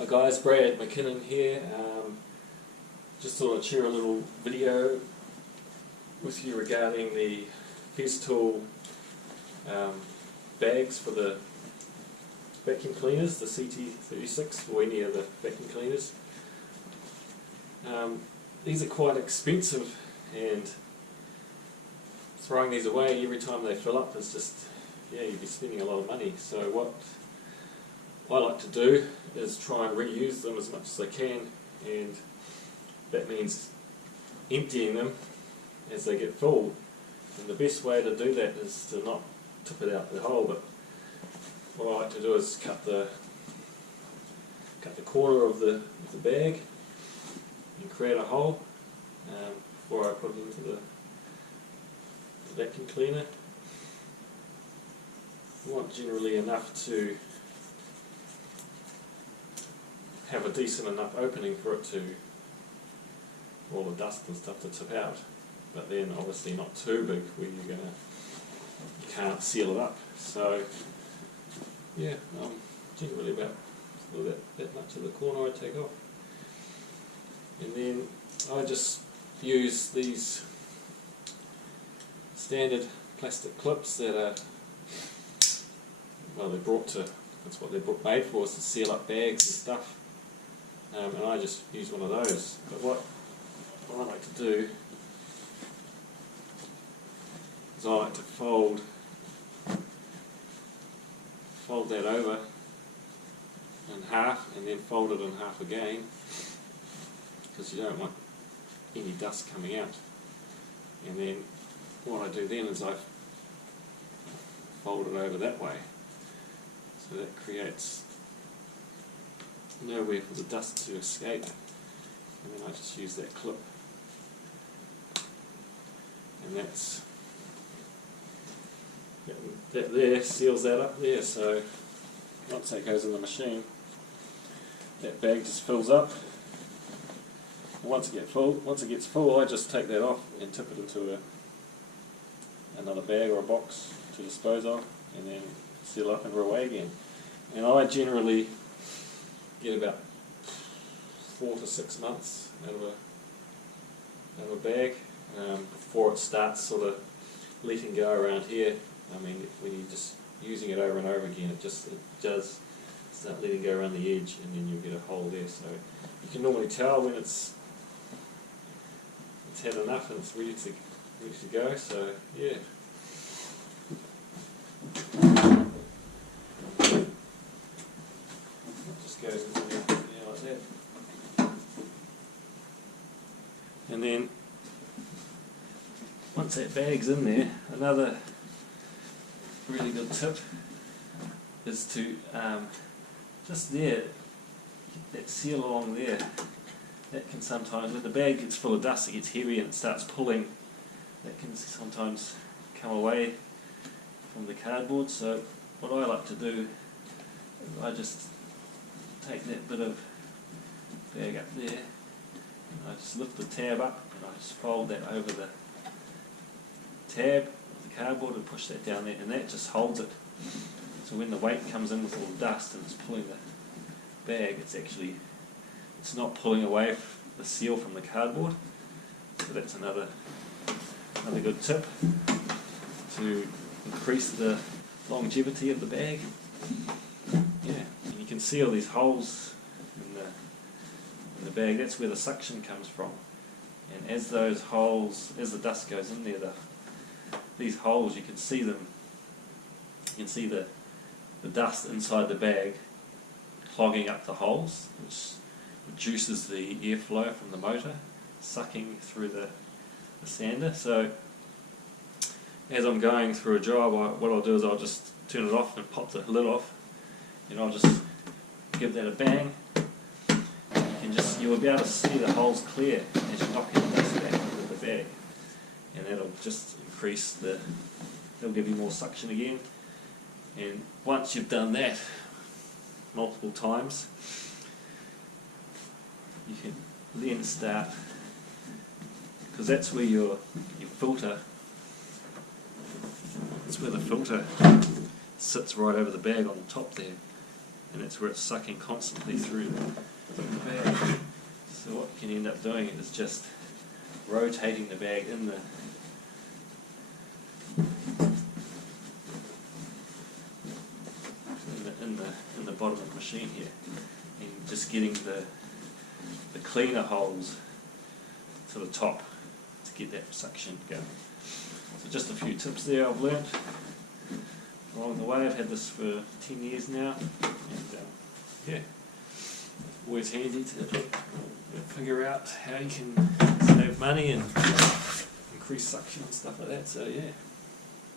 Hi guys, bradamckinnon here. Just thought I'd share a little video with you regarding the festool bags for the vacuum cleaners, the CT36 or any of the vacuum cleaners. These are quite expensive, and throwing these away every time they fill up is just, you'd be spending a lot of money. So what I like to do is try and reuse them as much as I can, and that means emptying them as they get full. And the best way to do that is to not tip it out the hole, but what I like to do is cut the corner of the bag and create a hole before I put it into the vacuum cleaner. I want generally enough to have a decent enough opening for it to, all the dust and stuff to tip out, but then obviously not too big where you can't seal it up. So yeah, generally about that much of the corner I take off, and then I just use these standard plastic clips that are, well, that's what they're made for, is to seal up bags and stuff. And I just use one of those. But what I like to do is I like to fold that over in half, and then fold it in half again, because you don't want any dust coming out. And then what I do then is I fold it over that way, so that creates nowhere for the dust to escape, and then I just use that clip, and that there seals that up there. So once that goes in the machine, that bag just fills up. And once it gets full, I just take that off and tip it into another bag or a box to dispose of, and then seal up and go away again. And I generally get about 4 to 6 months out of a bag before it starts sort of letting go around here. I mean, when you're just using it over and over again, it does start letting go around the edge, and then you'll get a hole there. So you can normally tell when it's had enough and it's ready to go. So yeah. Goes into there like that. And then once that bag's in there, another really good tip is to just there, that seal along there. That can sometimes, when the bag gets full of dust, it gets heavy and it starts pulling, that can sometimes come away from the cardboard. So what I like to do is I just take that bit of bag up there, and I just lift the tab up, and I just fold that over the tab of the cardboard and push that down there, and that just holds it. So when the weight comes in with all the dust and it's pulling the bag, it's not pulling away the seal from the cardboard. So that's another good tip to increase the longevity of the bag. Yeah, and you can see all these holes in the bag. That's where the suction comes from. And as the dust goes in there, these holes, you can see them. You can see the dust inside the bag clogging up the holes, which reduces the airflow from the motor, sucking through the sander. So as I'm going through a job, what I'll do is I'll just turn it off and pop the lid off, and I'll just give that a bang, and you'll be able to see the holes clear as you're knocking the dust back into the bag, and that'll just increase that'll give you more suction again. And once you've done that multiple times, you can then start, because that's where your filter, that's where the filter sits right over the bag on the top there. and that's where it's sucking constantly through the bag. So what you can end up doing is just rotating the bag in the bottom of the machine here, and just getting the cleaner holes to the top to get that suction going. So just a few tips there I've learnt along the way. I've had this for 10 years now, and yeah, always handy to figure out how you can save money and increase suction and stuff like that. So yeah.